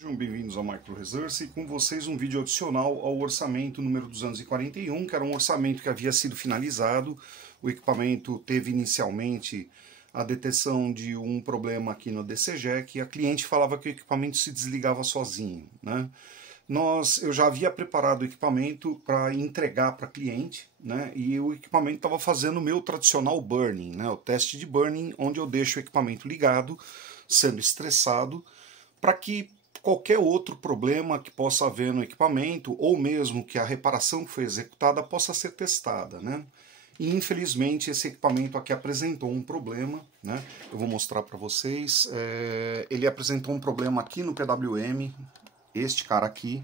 Sejam bem-vindos ao Micro Resource e com vocês um vídeo adicional ao orçamento número 241, que era um orçamento que havia sido finalizado. O equipamento teve inicialmente a detecção de um problema aqui no DCJEC e a cliente falava que o equipamento se desligava sozinho, né? Eu já havia preparado o equipamento para entregar para a cliente, né? E o equipamento estava fazendo o meu tradicional burning, né? O teste de burning, onde eu deixo o equipamento ligado, sendo estressado, para que qualquer outro problema que possa haver no equipamento, ou mesmo que a reparação que foi executada possa ser testada, né? E infelizmente esse equipamento aqui apresentou um problema, né? Eu vou mostrar para vocês. Ele apresentou um problema aqui no PWM, este cara aqui,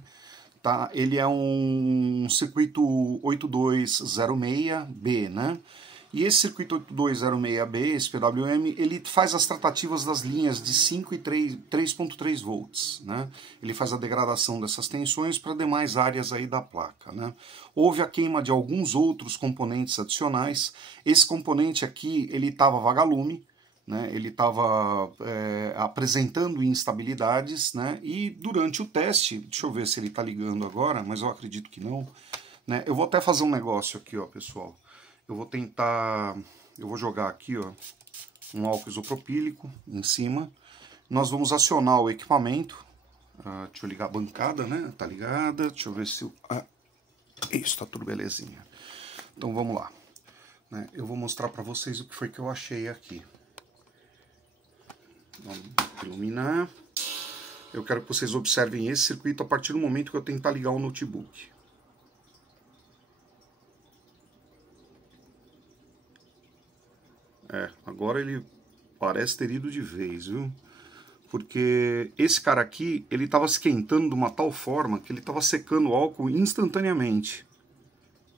tá? Ele é um circuito 8206B, né? E esse circuito 8206B, esse PWM, ele faz as tratativas das linhas de 5 e 3.3 volts, né? Ele faz a degradação dessas tensões para demais áreas aí da placa, né? Houve a queima de alguns outros componentes adicionais. Esse componente aqui, ele estava vagalume, né? Ele estava apresentando instabilidades, né? E durante o teste, deixa eu ver se ele está ligando agora, mas eu acredito que não, né? Eu vou até fazer um negócio aqui, ó, pessoal. Eu vou jogar aqui, ó, um álcool isopropílico em cima. Nós vamos acionar o equipamento. Deixa eu ligar a bancada, né? Tá ligada. Deixa eu ver se... isso, tá tudo belezinha. Então vamos lá, né? Eu vou mostrar para vocês o que foi que eu achei aqui. Vamos iluminar. Eu quero que vocês observem esse circuito a partir do momento que eu tentar ligar o notebook. Agora ele parece ter ido de vez, viu? Porque esse cara aqui, ele estava esquentando de uma tal forma que ele estava secando o álcool instantaneamente.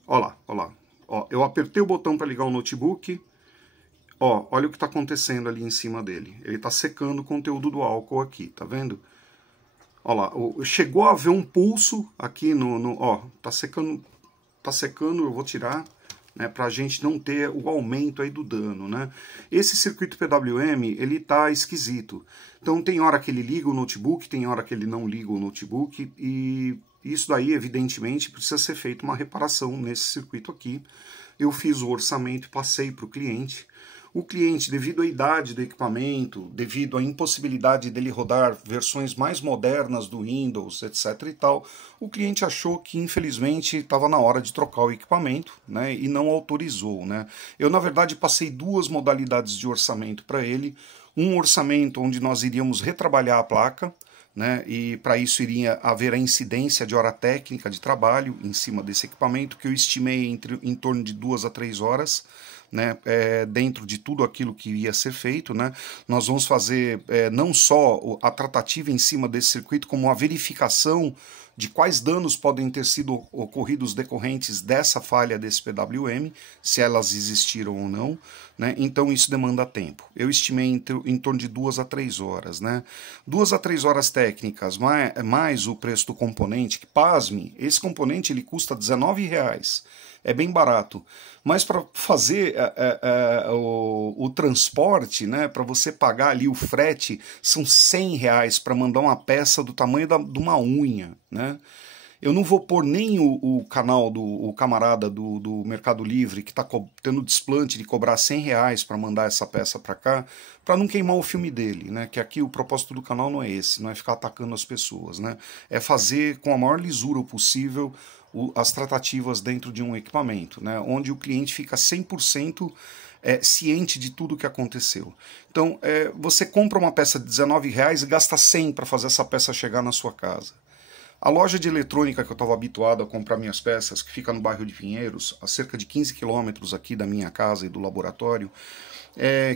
Ó lá, ó lá. Ó, eu apertei o botão para ligar o notebook. Ó, olha o que está acontecendo ali em cima dele. Ele está secando o conteúdo do álcool aqui, tá vendo? Ó lá, chegou a haver um pulso aqui ó, tá secando, eu vou tirar, né, para a gente não ter o aumento aí do dano, né? Esse circuito PWM, ele tá esquisito. Então tem hora que ele liga o notebook, tem hora que ele não liga o notebook, e isso daí, evidentemente, precisa ser feita uma reparação nesse circuito aqui. Eu fiz o orçamento e passei para o cliente. O cliente, devido à idade do equipamento, devido à impossibilidade dele rodar versões mais modernas do Windows, etc. e tal, o cliente achou que, infelizmente, estava na hora de trocar o equipamento, né, e não autorizou, né? Eu, na verdade, passei duas modalidades de orçamento para ele. Um orçamento onde nós iríamos retrabalhar a placa, né, e para isso iria haver a incidência de hora técnica de trabalho em cima desse equipamento, que eu estimei em torno de 2 a 3 horas, né, dentro de tudo aquilo que ia ser feito, né. Nós vamos fazer não só a tratativa em cima desse circuito, como a verificação de quais danos podem ter sido ocorridos decorrentes dessa falha desse PWM, se elas existiram ou não, né? Então isso demanda tempo. Eu estimei em torno de 2 a 3 horas, né? 2 a 3 horas técnicas, mais o preço do componente, que, pasme, esse componente ele custa R$19. É bem barato. Mas para fazer o transporte, né, para você pagar ali o frete, são R$100 para mandar uma peça do tamanho de uma unha, né? Eu não vou pôr nem o canal o camarada do Mercado Livre que está tendo desplante de cobrar R$100 para mandar essa peça para cá, para não queimar o filme dele, né? Que aqui o propósito do canal não é esse, não é ficar atacando as pessoas, né? É fazer com a maior lisura possível as tratativas dentro de um equipamento, né? Onde o cliente fica 100% ciente de tudo o que aconteceu. Então, você compra uma peça de R$19 e gasta 100 para fazer essa peça chegar na sua casa. A loja de eletrônica que eu estava habituado a comprar minhas peças, que fica no bairro de Pinheiros, a cerca de 15 quilômetros aqui da minha casa e do laboratório,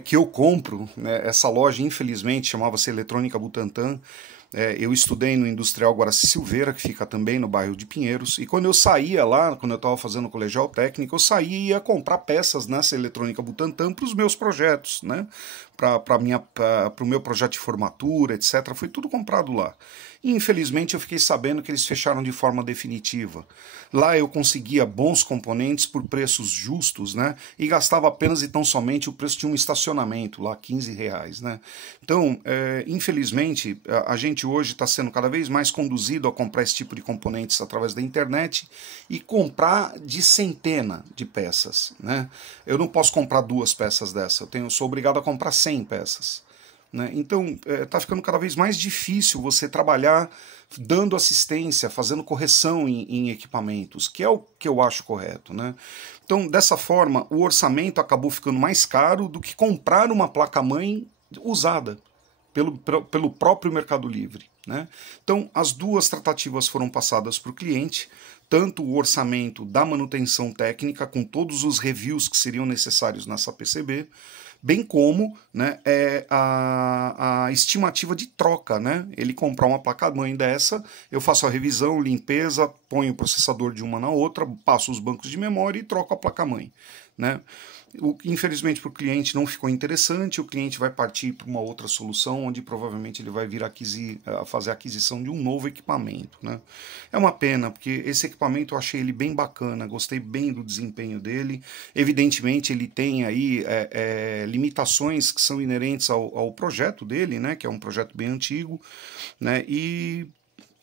que eu compro, né, essa loja infelizmente chamava-se Eletrônica Butantã. Eu estudei no Industrial Guaraci Silveira, que fica também no bairro de Pinheiros, e quando eu saía lá, quando eu estava fazendo o colegial técnico, eu saía e ia comprar peças nessa Eletrônica Butantã para os meus projetos, né? para o meu projeto de formatura, etc. Foi tudo comprado lá. E, infelizmente, eu fiquei sabendo que eles fecharam de forma definitiva. Lá eu conseguia bons componentes por preços justos, né? E gastava apenas e tão somente o preço de um estacionamento, lá R$ 15, né? Então, infelizmente, a gente hoje está sendo cada vez mais conduzido a comprar esse tipo de componentes através da internet e comprar de centena de peças, né? Eu não posso comprar 2 peças dessa, sou obrigado a comprar 100 peças. Né? Então, está ficando cada vez mais difícil você trabalhar dando assistência, fazendo correção em equipamentos, que é o que eu acho correto. Né? Então, dessa forma, o orçamento acabou ficando mais caro do que comprar uma placa-mãe usada pelo próprio Mercado Livre. Né? Então, as 2 tratativas foram passadas para o cliente, tanto o orçamento da manutenção técnica, com todos os reviews que seriam necessários nessa PCB, bem como, né, a estimativa de troca. Né? Ele comprar uma placa-mãe dessa, eu faço a revisão, limpeza, ponho o processador de uma na outra, passo os bancos de memória e troco a placa-mãe. Né? Infelizmente para o cliente não ficou interessante, o cliente vai partir para uma outra solução, onde provavelmente ele vai vir a fazer a aquisição de um novo equipamento. Né? É uma pena, porque esse equipamento eu achei ele bem bacana, gostei bem do desempenho dele. Evidentemente ele tem aí limitações que são inerentes ao projeto dele, né? Que é um projeto bem antigo, né? E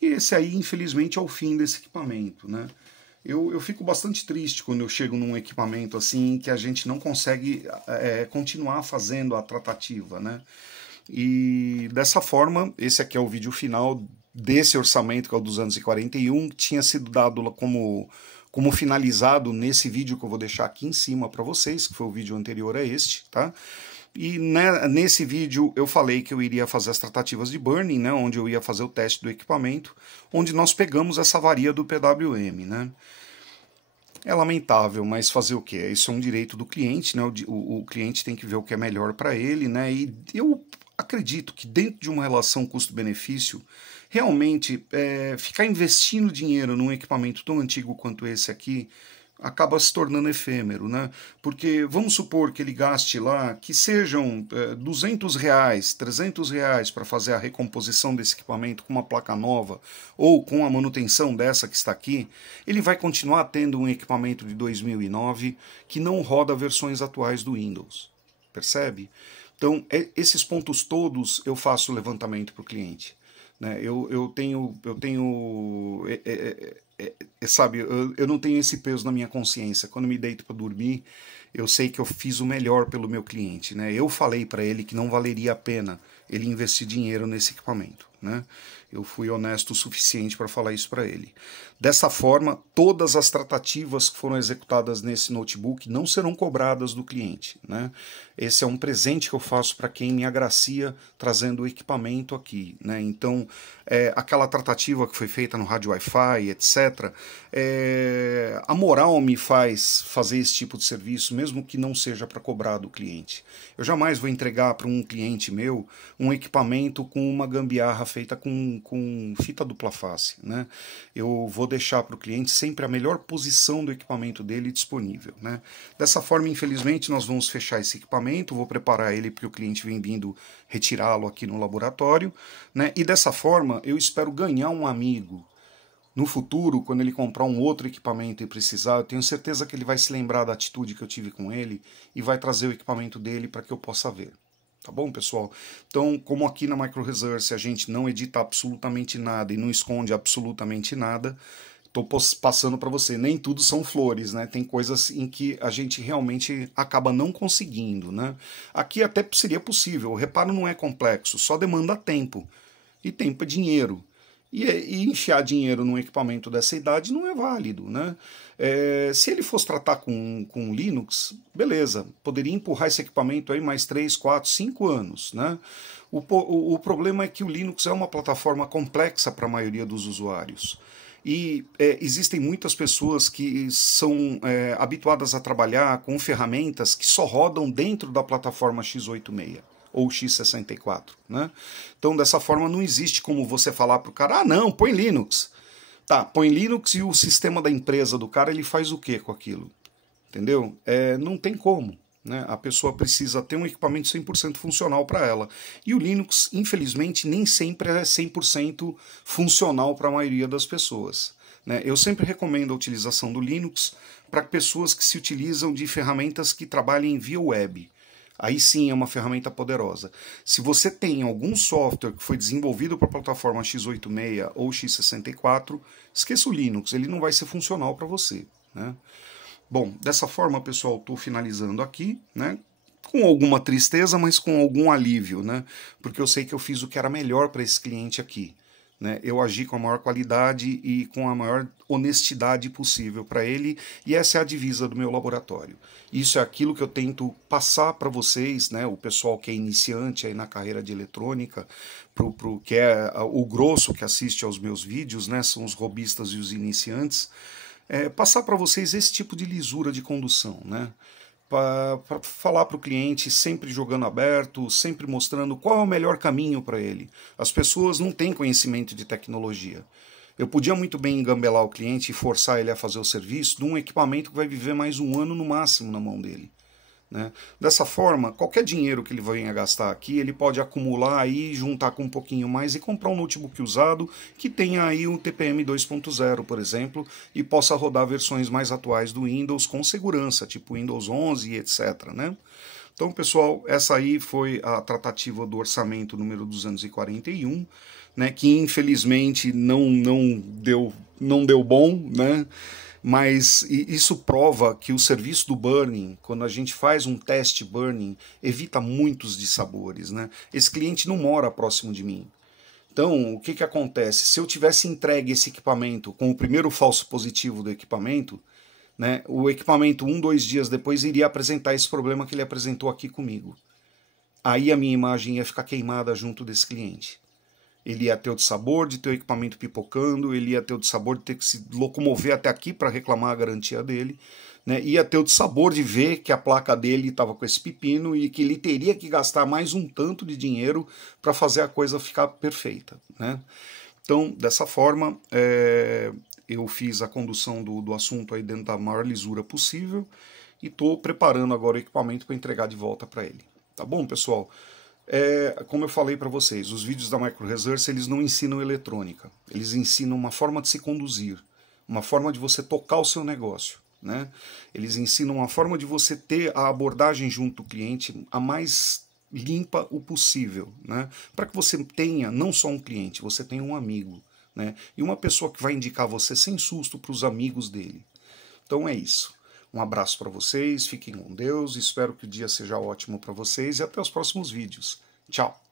esse aí infelizmente é o fim desse equipamento. Né? Eu fico bastante triste quando eu chego num equipamento assim que a gente não consegue continuar fazendo a tratativa, né? E dessa forma, esse aqui é o vídeo final desse orçamento, que é o 241, que tinha sido dado como finalizado nesse vídeo que eu vou deixar aqui em cima para vocês, que foi o vídeo anterior a este, tá? E nesse vídeo eu falei que eu iria fazer as tratativas de burn-in, né, onde eu ia fazer o teste do equipamento, onde nós pegamos essa avaria do PWM. Né? É lamentável, mas fazer o quê? Isso é um direito do cliente, né? O cliente tem que ver o que é melhor para ele, né? E eu acredito que dentro de uma relação custo-benefício, realmente ficar investindo dinheiro num equipamento tão antigo quanto esse aqui acaba se tornando efêmero, né? Porque vamos supor que ele gaste lá, que sejam R$ 200, R$ 300 para fazer a recomposição desse equipamento com uma placa nova ou com a manutenção dessa que está aqui, ele vai continuar tendo um equipamento de 2009 que não roda versões atuais do Windows, percebe? Então, esses pontos todos eu faço o levantamento para o cliente. Né? Eu tenho sabe, eu não tenho esse peso na minha consciência. Quando me deito para dormir, eu sei que eu fiz o melhor pelo meu cliente. Né? Eu falei para ele que não valeria a pena ele investir dinheiro nesse equipamento. Né? Eu fui honesto o suficiente para falar isso para ele. Dessa forma, todas as tratativas que foram executadas nesse notebook não serão cobradas do cliente. Né? Esse é um presente que eu faço para quem me agracia trazendo o equipamento aqui. Né? Então, aquela tratativa que foi feita no rádio Wi-Fi, etc., a moral me faz fazer esse tipo de serviço, mesmo que não seja para cobrar do cliente. Eu jamais vou entregar para um cliente meu um equipamento com uma gambiarra feita com fita dupla face. Né? Eu vou deixar para o cliente sempre a melhor posição do equipamento dele disponível. Né? Dessa forma, infelizmente, nós vamos fechar esse equipamento, vou preparar ele porque o cliente vem vindo retirá-lo aqui no laboratório. Né? E dessa forma, eu espero ganhar um amigo. No futuro, quando ele comprar um outro equipamento e precisar, eu tenho certeza que ele vai se lembrar da atitude que eu tive com ele e vai trazer o equipamento dele para que eu possa ver. Tá bom, pessoal? Então, como aqui na MicroResource a gente não edita absolutamente nada e não esconde absolutamente nada, estou passando para você. Nem tudo são flores, né? Tem coisas em que a gente realmente acaba não conseguindo, né? Aqui até seria possível. O reparo não é complexo, só demanda tempo. E tempo é dinheiro. E enfiar dinheiro num equipamento dessa idade não é válido, né? Se ele fosse tratar com Linux, beleza, poderia empurrar esse equipamento aí mais 3, 4, 5 anos, né? O problema é que o Linux é uma plataforma complexa para a maioria dos usuários. E existem muitas pessoas que são habituadas a trabalhar com ferramentas que só rodam dentro da plataforma x86. Ou x64, né? Então, dessa forma, não existe como você falar para o cara, não, põe Linux. Tá, põe Linux e o sistema da empresa do cara, ele faz o que com aquilo? Entendeu? Não tem como. né? A pessoa precisa ter um equipamento 100% funcional para ela. E o Linux, infelizmente, nem sempre é 100% funcional para a maioria das pessoas, né? Eu sempre recomendo a utilização do Linux para pessoas que se utilizam de ferramentas que trabalhem via web. Aí sim é uma ferramenta poderosa. Se você tem algum software que foi desenvolvido para a plataforma x86 ou x64, esqueça o Linux, ele não vai ser funcional para você, né? Bom, dessa forma, pessoal, estou finalizando aqui, né? Com alguma tristeza, mas com algum alívio, né? Porque eu sei que eu fiz o que era melhor para esse cliente aqui, né? Eu agi com a maior qualidade e com a maior honestidade possível para ele, e essa é a divisa do meu laboratório. Isso é aquilo que eu tento passar para vocês, né? O pessoal que é iniciante aí na carreira de eletrônica, que é o grosso que assiste aos meus vídeos, né? São os robistas e os iniciantes. Passar para vocês esse tipo de lisura de condução, né? Para falar para o cliente, sempre jogando aberto, sempre mostrando qual é o melhor caminho para ele. As pessoas não têm conhecimento de tecnologia. Eu podia muito bem engambelar o cliente e forçar ele a fazer o serviço de um equipamento que vai viver mais um ano no máximo na mão dele, né? Dessa forma, qualquer dinheiro que ele venha gastar aqui, ele pode acumular aí, juntar com um pouquinho mais e comprar um notebook usado que tenha aí um TPM 2.0, por exemplo, e possa rodar versões mais atuais do Windows com segurança, tipo Windows 11 e etc, né? Então, pessoal, essa aí foi a tratativa do orçamento número 241, né, que infelizmente não deu bom, né? Mas isso prova que o serviço do burn-in, quando a gente faz um teste burn-in, evita muitos dissabores, né? Esse cliente não mora próximo de mim. Então, o que acontece? Se eu tivesse entregue esse equipamento com o primeiro falso positivo do equipamento, né, o equipamento 2 dias depois iria apresentar esse problema que ele apresentou aqui comigo. Aí a minha imagem ia ficar queimada junto desse cliente. Ele ia ter o dissabor de ter o equipamento pipocando, ele ia ter o dissabor de ter que se locomover até aqui para reclamar a garantia dele, né? Ia ter o dissabor de ver que a placa dele estava com esse pepino e que ele teria que gastar mais um tanto de dinheiro para fazer a coisa ficar perfeita, né? Então, dessa forma, eu fiz a condução do assunto aí dentro da maior lisura possível e estou preparando agora o equipamento para entregar de volta para ele. Tá bom, pessoal? Como eu falei para vocês, os vídeos da Micro Research, eles não ensinam eletrônica, eles ensinam uma forma de se conduzir, uma forma de você tocar o seu negócio, né? Eles ensinam uma forma de você ter a abordagem junto do cliente a mais limpa o possível, né? Para que você tenha não só um cliente, você tenha um amigo, né? E uma pessoa que vai indicar você sem susto para os amigos dele. Então é isso. Um abraço para vocês, fiquem com Deus, espero que o dia seja ótimo para vocês e até os próximos vídeos. Tchau!